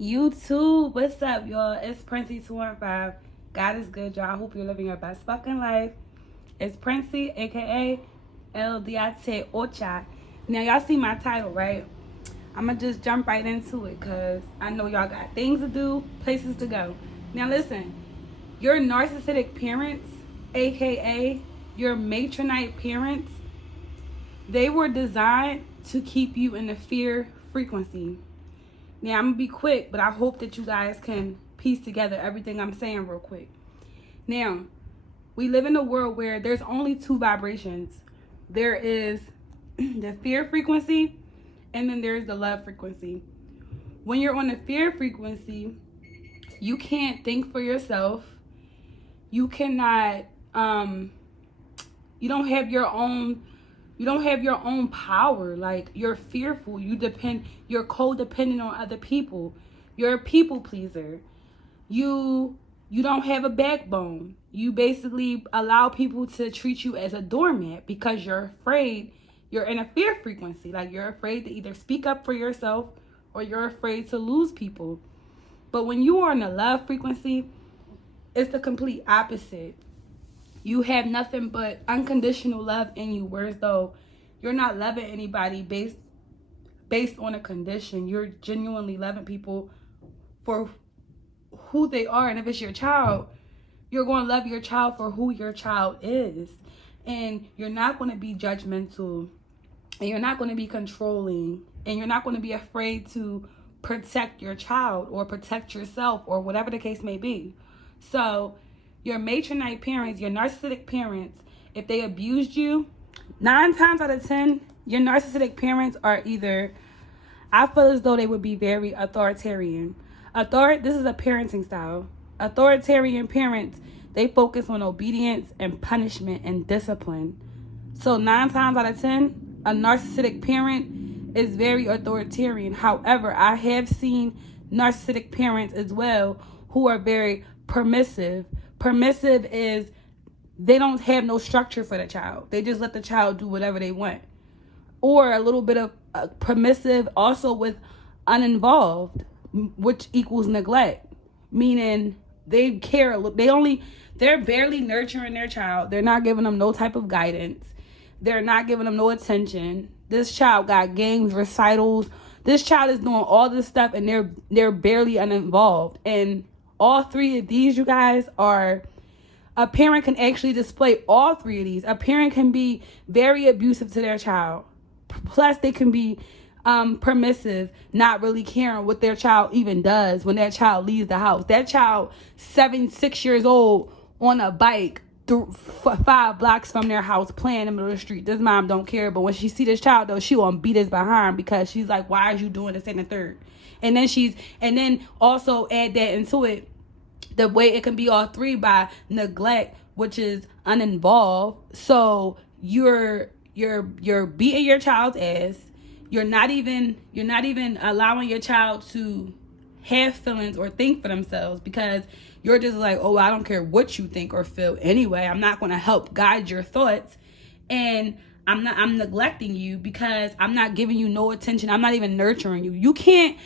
YouTube, what's up, y'all? It's Princey 215. God is good, y'all. I hope you're living your best fucking life. It's Princey, aka El Diate Ocha. Now, y'all see my title, right? I'm gonna just jump right into it because I know y'all got things to do, places to go. Now, listen, your narcissistic parents, aka your Matrinite parents, they were designed to keep you in the fear frequency. Now, I'm going to be quick, but I hope that you guys can piece together everything I'm saying real quick. Now, we live in a world where there's only two vibrations. There is the fear frequency, and then there's the love frequency. When you're on the fear frequency, you can't think for yourself. You cannot, you don't have your own power. Like, you're fearful. You're codependent on other people. You're a people pleaser. You don't have a backbone. You basically allow people to treat you as a doormat because you're afraid. You're in a fear frequency. Like, you're afraid to either speak up for yourself or you're afraid to lose people. But when you are in the love frequency, it's the complete opposite. You have nothing but unconditional love in you, whereas though you're not loving anybody based on a condition. You're genuinely loving people for who they are. And if it's your child, you're going to love your child for who your child is. And you're not going to be judgmental, and you're not going to be controlling, and you're not going to be afraid to protect your child or protect yourself or whatever the case may be. So your Matrinite parents, your narcissistic parents, if they abused you, 9 times out of 10, your narcissistic parents are either, I feel as though they would be very authoritarian. This is a parenting style. Authoritarian parents, they focus on obedience and punishment and discipline. So 9 times out of 10, a narcissistic parent is very authoritarian. However, I have seen narcissistic parents as well who are very permissive. Permissive is they don't have no structure for the child. They just let the child do whatever they want. Or a little bit of permissive also with uninvolved, which equals neglect. Meaning they care, they're barely nurturing their child. They're not giving them no type of guidance. They're not giving them no attention. This child got games, recitals. This child is doing all this stuff and they're barely uninvolved. And all 3 of these, you guys, are, a parent can actually display all 3 of these. A parent can be very abusive to their child. Plus, they can be permissive, not really caring what their child even does when that child leaves the house. That child, 6 years old, on a bike, 5 blocks from their house, playing in the middle of the street. This mom don't care, but when she see this child, though, she gonna beat his behind because she's like, why is you doing this and the third? And then also add that into it, the way it can be all 3 by neglect, which is uninvolved. So you're beating your child's ass. You're not even allowing your child to have feelings or think for themselves because you're just like, oh, I don't care what you think or feel anyway. I'm not going to help guide your thoughts. And I'm neglecting you because I'm not giving you no attention. I'm not even nurturing you. You can't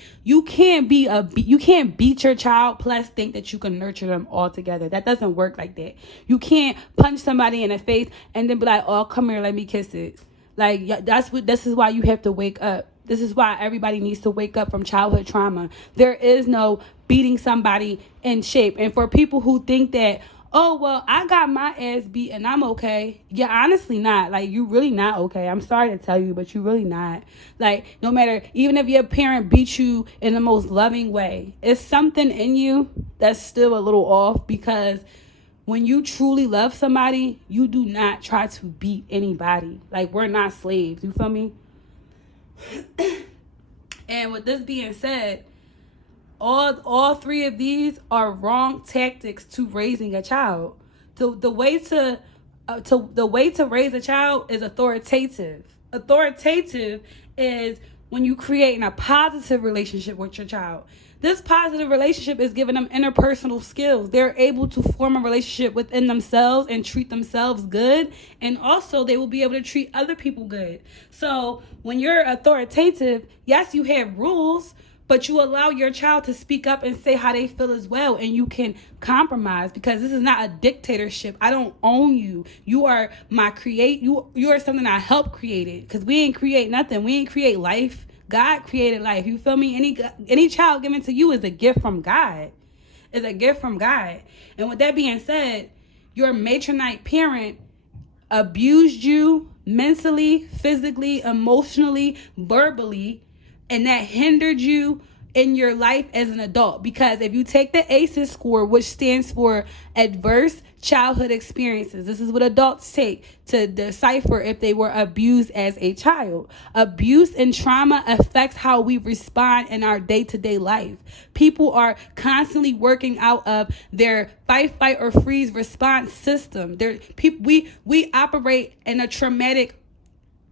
beat your child plus think that you can nurture them all together. That doesn't work like that. You can't punch somebody in the face and then be like, oh, come here, let me kiss it. Like, this is why you have to wake up. This is why everybody needs to wake up from childhood trauma. There is no beating somebody in shape. And for people who think that, oh, well, I got my ass beat and I'm okay. You're honestly not. Like, you really not okay. I'm sorry to tell you, but you really not. Like, no matter, even if your parent beat you in the most loving way, it's something in you that's still a little off because when you truly love somebody, you do not try to beat anybody. Like, we're not slaves. You feel me? And with this being said, all 3 of these are wrong tactics to raising a child. The way to raise a child is authoritative. Authoritative is when you create a positive relationship with your child. This positive relationship is giving them interpersonal skills. They're able to form a relationship within themselves and treat themselves good. And also they will be able to treat other people good. So when you're authoritative, yes, you have rules, But you allow your child to speak up and say how they feel as well, and you can compromise, because this is not a dictatorship. I don't own you. You are my you are something I helped create it, because we ain't create nothing. We ain't create life. God created life. You feel me? Any child given to you is a gift from God. It's a gift from God. And with that being said, your matronite parent abused you mentally, physically, emotionally, verbally, and that hindered you in your life as an adult. Because if you take the ACEs score, which stands for adverse childhood experiences, this is what adults take to decipher if they were abused as a child. Abuse and trauma affects how we respond in our day-to-day life. People are constantly working out of their fight, or freeze response system. We operate in a traumatic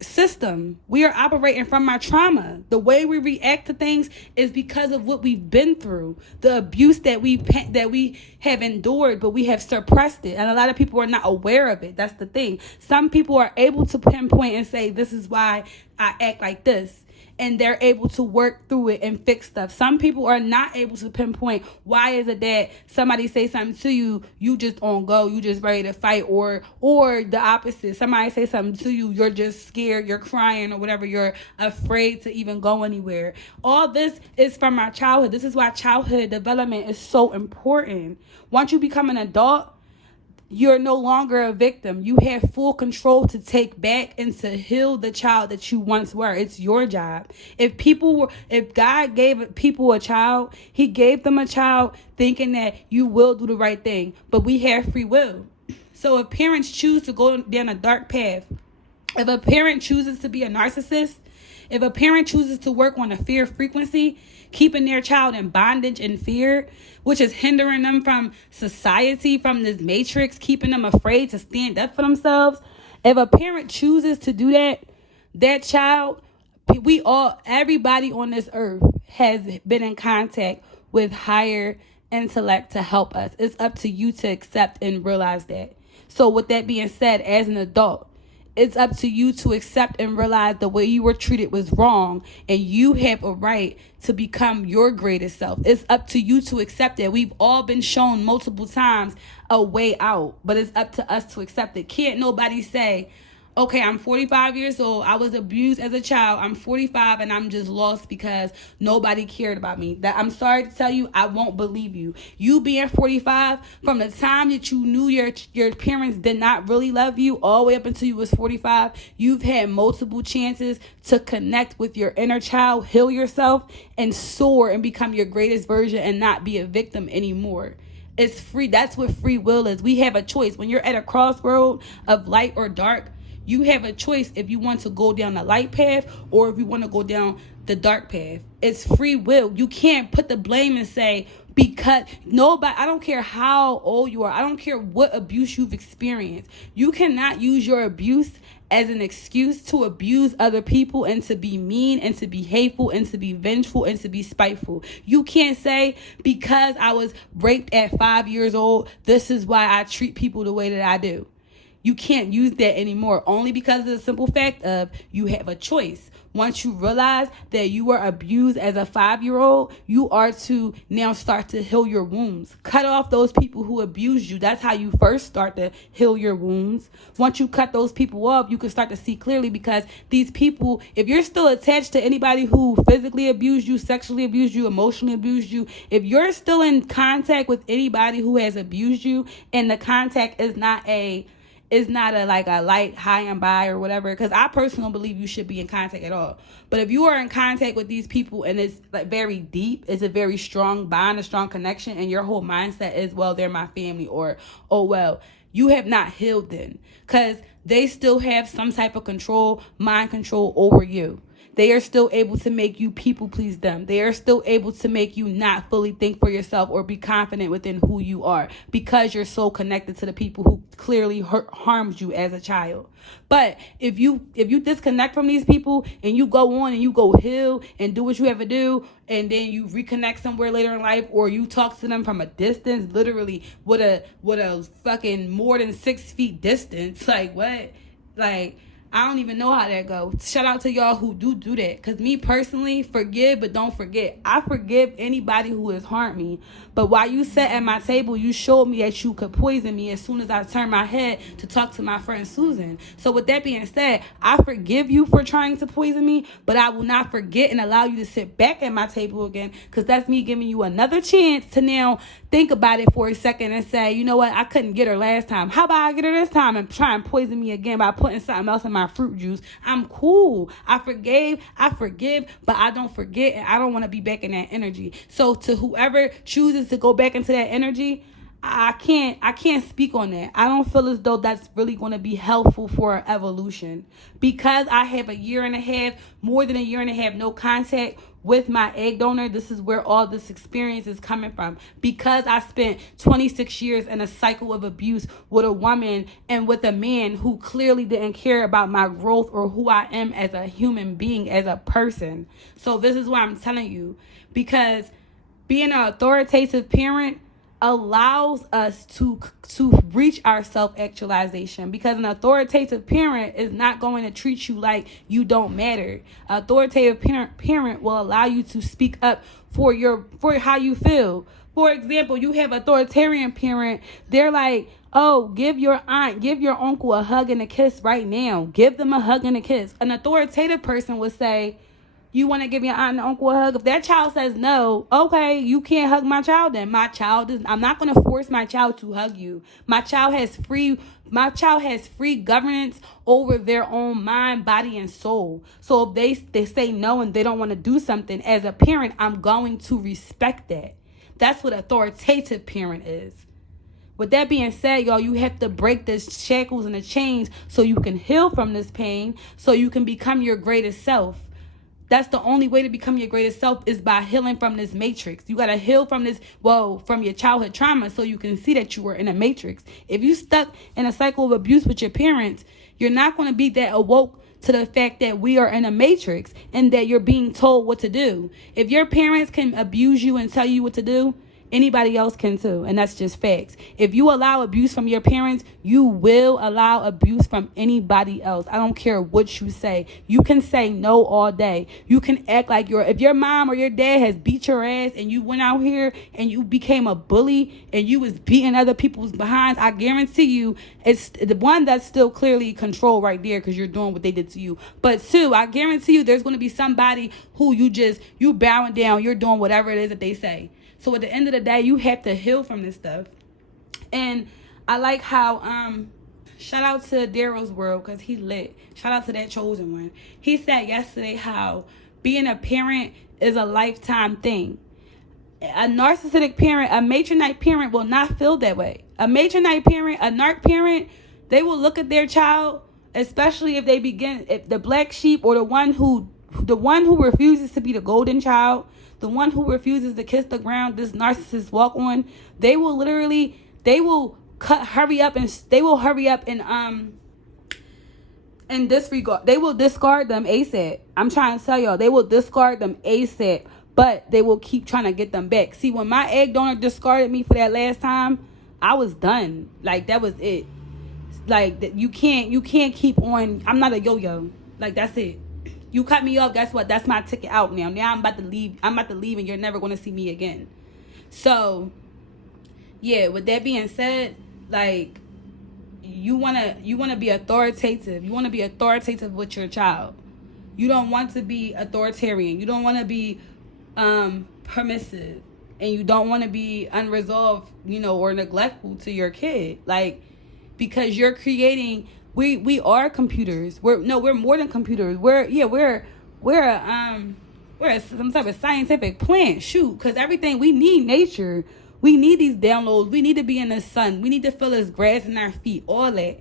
system. We are operating from our trauma. The way we react to things is because of what we've been through, the abuse that we have endured, but we have suppressed it, and a lot of people are not aware of it. That's the thing. Some people are able to pinpoint and say, this is why I act like this, and they're able to work through it and fix stuff. Some people are not able to pinpoint, why is it that somebody say something to you, you just on go, you just ready to fight, or the opposite. Somebody say something to you, you're just scared, you're crying or whatever, you're afraid to even go anywhere. All this is from our childhood. This is why childhood development is so important. Once you become an adult, you're no longer a victim. You have full control to take back and to heal the child that you once were. It's your job. If God gave people a child, he gave them a child thinking that you will do the right thing. But we have free will. So if parents choose to go down a dark path, if a parent chooses to be a narcissist, if a parent chooses to work on a fear frequency, keeping their child in bondage and fear, which is hindering them from society, from this matrix, keeping them afraid to stand up for themselves. If a parent chooses to do that, that child, everybody on this earth has been in contact with higher intellect to help us. It's up to you to accept and realize that. So with that being said, as an adult, it's up to you to accept and realize the way you were treated was wrong, and you have a right to become your greatest self. It's up to you to accept that. We've all been shown multiple times a way out, but it's up to us to accept it. Can't nobody say, okay, I'm 45 years old, I was abused as a child, I'm 45 and I'm just lost because nobody cared about me. That, I'm sorry to tell you, I won't believe you. You being 45, from the time that you knew your parents did not really love you all the way up until you was 45, you've had multiple chances to connect with your inner child, heal yourself, and soar and become your greatest version and not be a victim anymore. It's free. That's what free will is. We have a choice. When you're at a crossroad of light or dark, you have a choice if you want to go down the light path or if you want to go down the dark path. It's free will. You can't put the blame and say, because nobody, I don't care how old you are, I don't care what abuse you've experienced, you cannot use your abuse as an excuse to abuse other people and to be mean and to be hateful and to be vengeful and to be spiteful. You can't say, because I was raped at 5 years old, this is why I treat people the way that I do. You can't use that anymore, only because of the simple fact of you have a choice. Once you realize that you were abused as a 5-year-old, you are to now start to heal your wounds. Cut off those people who abused you. That's how you first start to heal your wounds. Once you cut those people off, you can start to see clearly, because these people, if you're still attached to anybody who physically abused you, sexually abused you, emotionally abused you, if you're still in contact with anybody who has abused you and the contact is not a like a light high and by or whatever, because I personally don't believe you should be in contact at all. But if you are in contact with these people and it's like very deep, it's a very strong bond, a strong connection, and your whole mindset is, well, they're my family, or, oh, well, you have not healed then, because they still have some type of control, mind control over you. They are still able to make you people please them. They are still able to make you not fully think for yourself or be confident within who you are, because you're so connected to the people who clearly harmed you as a child. But if you disconnect from these people and you go on and you go heal and do what you have to do, and then you reconnect somewhere later in life, or you talk to them from a distance, literally with a fucking more than 6 feet distance, like what? Like, I don't even know how that goes. Shout out to y'all who do that. Because me personally, forgive but don't forget. I forgive anybody who has harmed me. But while you sat at my table, you showed me that you could poison me as soon as I turned my head to talk to my friend Susan. So with that being said, I forgive you for trying to poison me, but I will not forget and allow you to sit back at my table again, because that's me giving you another chance to now think about it for a second and say, you know what, I couldn't get her last time. How about I get her this time and try and poison me again by putting something else in my fruit juice? I'm cool. I forgive, but I don't forget, and I don't want to be back in that energy. So to whoever chooses to go back into that energy, I can't speak on that. I don't feel as though that's really going to be helpful for evolution, because I have more than a year and a half, no contact with my egg donor. This is where all this experience is coming from, because I spent 26 years in a cycle of abuse with a woman and with a man who clearly didn't care about my growth or who I am as a human being, as a person. So this is why I'm telling you, because being an authoritative parent allows us to reach our self-actualization, because an authoritative parent is not going to treat you like you don't matter. An authoritative parent will allow you to speak up for how you feel. For example, you have authoritarian parent, they're like, oh, give your aunt, give your uncle a hug and a kiss right now. Give them a hug and a kiss. An authoritative person would say, you want to give your aunt and uncle a hug? If that child says no, okay, you can't hug my child then. I'm not going to force my child to hug you. My child has free governance over their own mind, body, and soul. So if they say no and they don't want to do something, as a parent, I'm going to respect that. That's what authoritative parent is. With that being said, y'all, you have to break the shackles and the chains so you can heal from this pain, so you can become your greatest self. That's the only way to become your greatest self, is by healing from this matrix. You got to heal from from your childhood trauma, so you can see that you were in a matrix. If you stuck in a cycle of abuse with your parents, you're not going to be that awoke to the fact that we are in a matrix and that you're being told what to do. If your parents can abuse you and tell you what to do, anybody else can too, and that's just facts. If you allow abuse from your parents, you will allow abuse from anybody else. I don't care what you say. You can say no all day. You can act like if your mom or your dad has beat your ass and you went out here and you became a bully and you was beating other people's behinds, I guarantee you it's the one that's still clearly control right there, because you're doing what they did to you. But two, I guarantee you there's going to be somebody who you bowing down, you're doing whatever it is that they say. So at the end of the day, you have to heal from this stuff. And I like how, shout out to Daryl's World, because he lit. Shout out to that chosen one. He said yesterday how being a parent is a lifetime thing. A narcissistic parent, a matronite parent will not feel that way. A matronite parent, a narc parent, they will look at their child, especially if the black sheep, or the one who refuses to be the golden child, the one who refuses to kiss the ground this narcissist walk on, they will hurry up and disregard. They will discard them ASAP. I'm trying to tell y'all, they will discard them ASAP, but they will keep trying to get them back. See, when my egg donor discarded me for that last time, I was done. Like, that was it. Like, you can't keep on. I'm not a yo-yo. Like, that's it. You cut me off, guess what? That's my ticket out now. Now I'm about to leave, and you're never going to see me again. So, yeah, with that being said, like, you wanna be authoritative. You want to be authoritative with your child. You don't want to be authoritarian. You don't want to be permissive. And you don't want to be unresolved, or neglectful to your kid. Like, because you're creating... We are computers. We're more than computers. We're some type of scientific plant. Shoot, because everything, we need nature. We need these downloads. We need to be in the sun. We need to feel this grass in our feet. All that.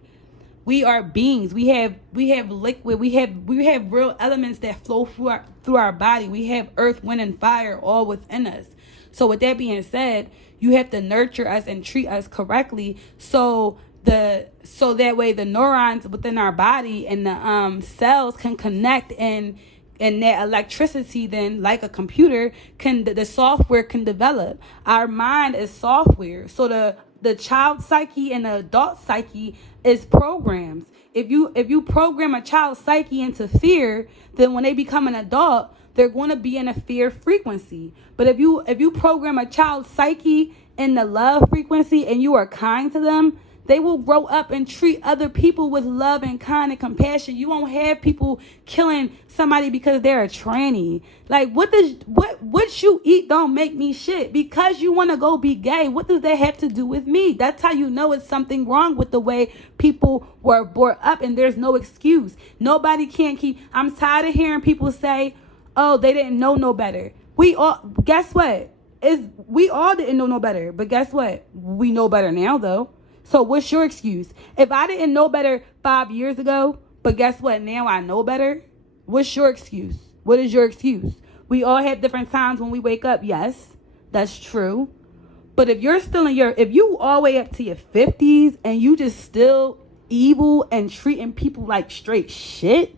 We are beings. We have liquid. We have real elements that flow through our body. We have earth, wind, and fire all within us. So with that being said, you have to nurture us and treat us correctly. So that way the neurons within our body and the cells can connect, and that electricity then, like a computer, the software can develop. Our mind is software. So the child psyche and the adult psyche is programs. If you program a child's psyche into fear, then when they become an adult, they're going to be in a fear frequency. But if you program a child's psyche in the love frequency and you are kind to them, they will grow up and treat other people with love and kind and compassion. You won't have people killing somebody because they're a tranny. Like, what you eat don't make me shit. Because you want to go be gay, what does that have to do with me? That's how you know it's something wrong with the way people were brought up, and there's no excuse. Nobody can keep. I'm tired of hearing people say, oh, they didn't know no better. Guess what? We all didn't know no better. But guess what? We know better now, though. So what's your excuse? If I didn't know better 5 years ago, but guess what? Now I know better. What's your excuse? What is your excuse? We all have different times when we wake up. Yes, that's true. But if you're still if you all the way up to your 50s and you just still evil and treating people like straight shit,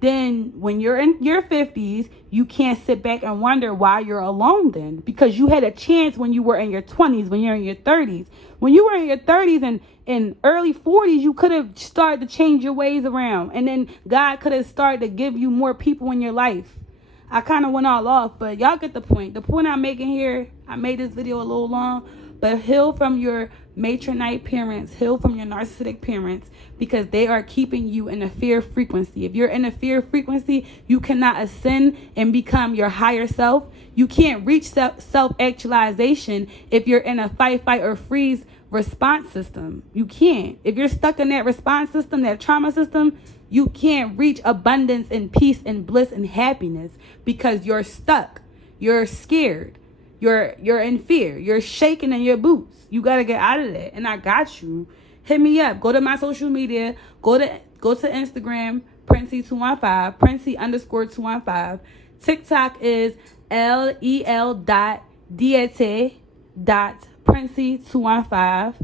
then when you're in your 50s, you can't sit back and wonder why you're alone then. Because you had a chance when you were in your 20s, when you're in your 30s. When you were in your 30s and early 40s, you could have started to change your ways around. And then God could have started to give you more people in your life. I kind of went all off, but y'all get the point. The point I'm making here, I made this video a little long, but heal from your Matrinite parents, heal from your narcissistic parents, because they are keeping you in a fear frequency. If you're in a fear frequency, you cannot ascend and become your higher self. You can't reach self-actualization if you're in a fight, or freeze response system. You can't. If you're stuck in that response system, that trauma system, you can't reach abundance and peace and bliss and happiness because you're stuck. You're scared. You're in fear. You're shaking in your boots. You got to get out of that. And I got you. Hit me up. Go to my social media. Go to Instagram, Princey215, Princey_215. TikTok is lel.diete.princey215. You know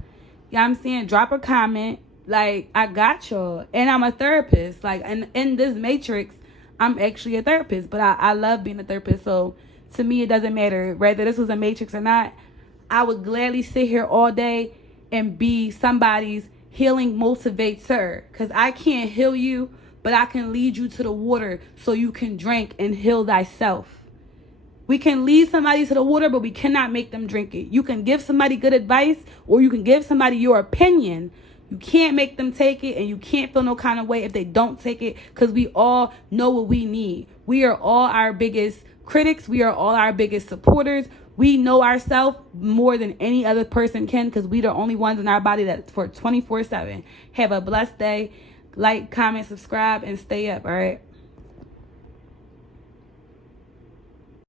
what I'm saying? Drop a comment. Like, I got y'all. And I'm a therapist. Like, and in this matrix, I'm actually a therapist. But I love being a therapist. So, to me, it doesn't matter whether this was a matrix or not. I would gladly sit here all day and be somebody's healing motivator. Because I can't heal you, but I can lead you to the water so you can drink and heal thyself. We can lead somebody to the water, but we cannot make them drink it. You can give somebody good advice, or you can give somebody your opinion. You can't make them take it, and you can't feel no kind of way if they don't take it, because we all know what we need. We are all our biggest critics. We are all our biggest supporters. We know ourselves more than any other person can, because we the only ones in our body that's for 24/7. Have a blessed day. Like, comment, subscribe, and stay up, all right?